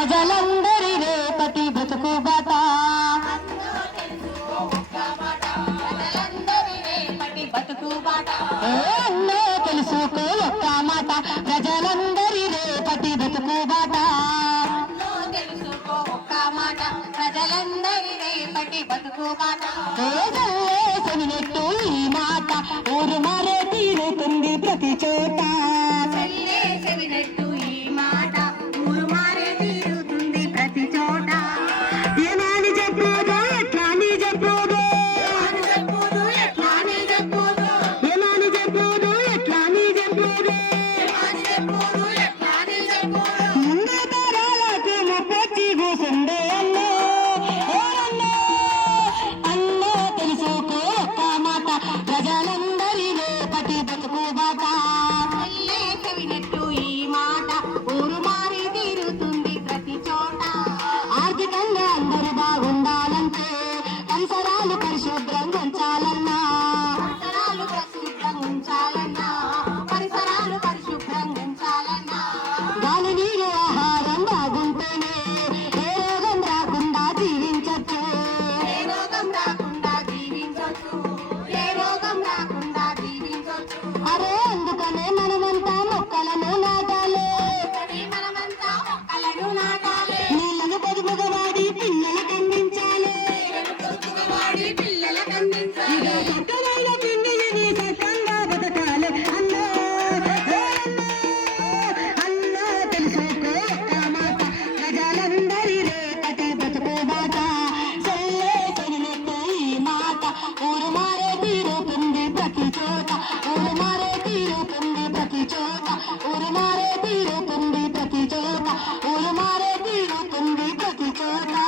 ప్రజలందరి రేపటి బతుకు బట ఎన్నో తెలుసుకో ఒక్క మాట. ప్రజలందరి రేపటి బతుకు బట ప్రజలందరి ఈ మాట. ఊరు మారే తీరుతుంది ప్రతి చోట. చెల్లే বাবা। గదిలో నా